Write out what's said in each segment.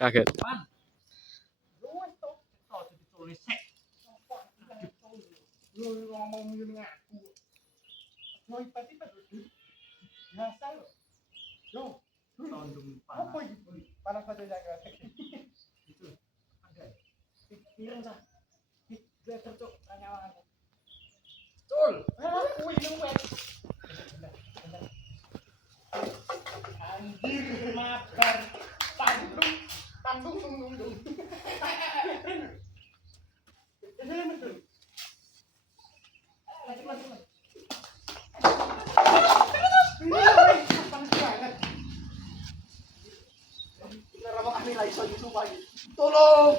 Kaget. Anjir, mabar. Tanggung. Tolong.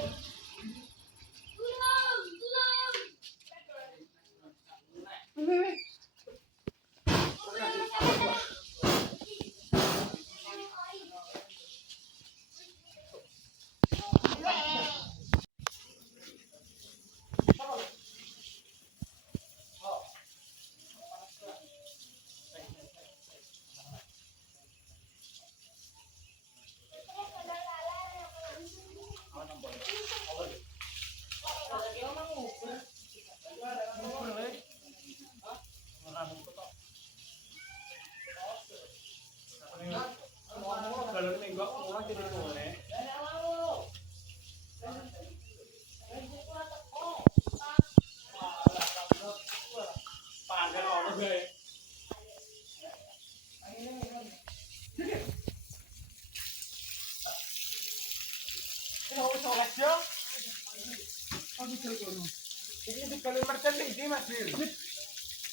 Ini dikali mercon ini Mas Bir.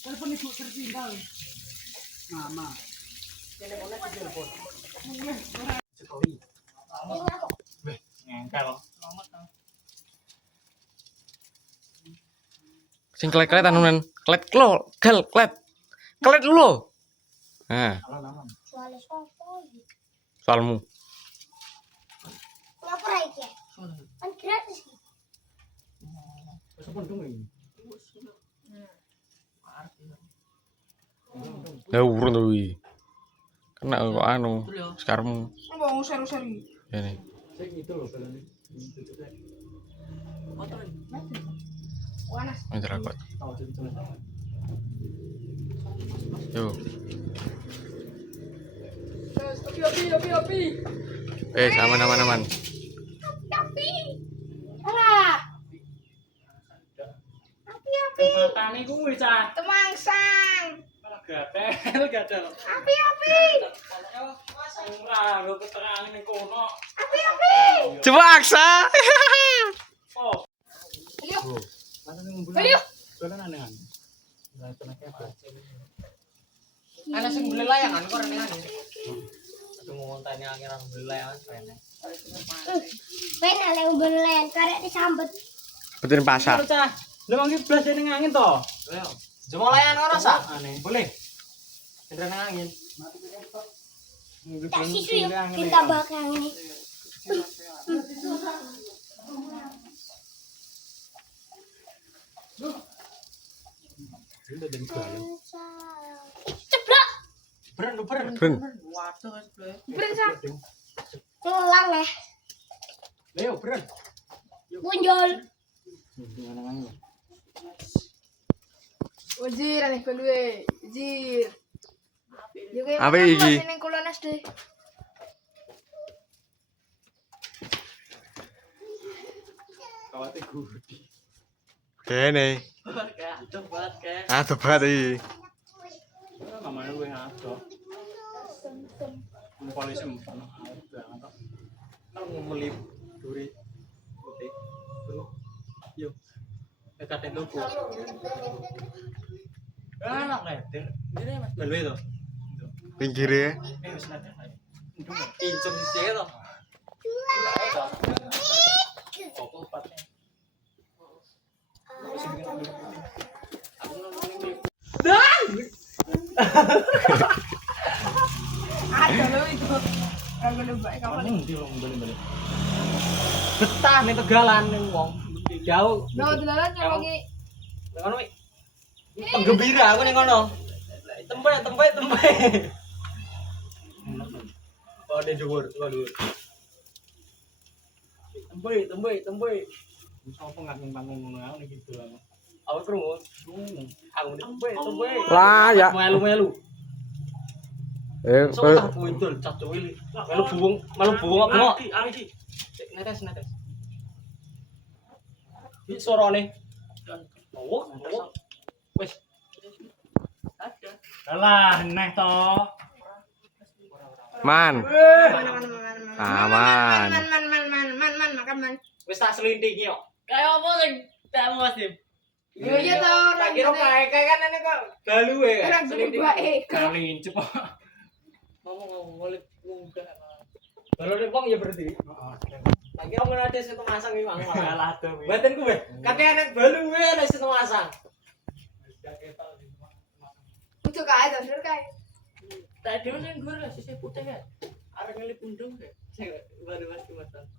Telepon ibu tertinggal. Mama. Teleponnya di telepon. Jokowi. Weh, ngengkel. Sing klet-klet anu men. Klet klo, klet. Klet dulu. Nah, Soalnya sopo iki? soalmu. Ngapa iki? Kan gratis iki. Ya urun tuh wi. Kena kok anu sekarmu. Ngomong seru-seru. Ini. Panas. Ini rakot. Yo. Api. Aman. Tapi. Alah. Api. Matane kuwi cah. Temangsang. Gatel. Api. Ora lho keterangan ning kono. Api. Coba aksa. Oh. Ayo. Ana sing beli layangan kok renengan. Aduh mau tanya angin beli layangan keren. Ben ale umbelen karek disambet. Betin pasar. Cah. Lha mangke blas ning angin to. Ayo. Cuma layangan ora sak. Aneh. Boleh. Renengan angin. Tak sisu yuk. Kita bakal ini. Ceplok. Ben. Waduh wis ble. Bersa. Ngelang eh. Ayo, bren. Punjol. Wajir aneh keluwe, wajir. Juga Apa iki? Ning kulon SD. Kawate gudi. Kene. Aduh banget kayak. Aduh banget iki. Namanya luwih ado. Polisi mpono banget. Kalau melip duri putih. Terus yo. Dekatin logo. Anak letter. Ini Mas Belwe to. Pinggire. Wis nanti. kincung sih to. Kok patnya. Ada lo itu. Kalau lu baik kapan? Ndi wong bali-bali. Betah ning Tegalan ning wong. Jauh. No, delalan yang lagi. Ngono iki. Penggembira aku ning kono. Tempe. Oh, di dhuwur, dhuwur. tembe. Sopo nganggung ngono gitu. Aku krungu. Aku tembe. Lah ya. Melu. Sok tak muncul cak cuwil. Melu buwung aku kok. Netes. Iki sorone. Oh. Wis. Alah, neh to. Man. Aman. Man makan man. Wis tak selindingi kok. Kayak apa sing tak Mas Dim? Iya toh, Tak kira kayak kan ini kok galuwe kan. Orang gede baik. Kali incep. Ngomong boleh munggah. Kalau nek wong ya berarti. Tak kira mun ada sing masang iki mang. Alah to. Mboten kuwe. Kakek anak baluwe nek sing masang. Untuk kaya tuh, sur kaya. Tak dhewe sing gur sisi putih kan. Arek ngelip undung kayak. Saya baru masih matang.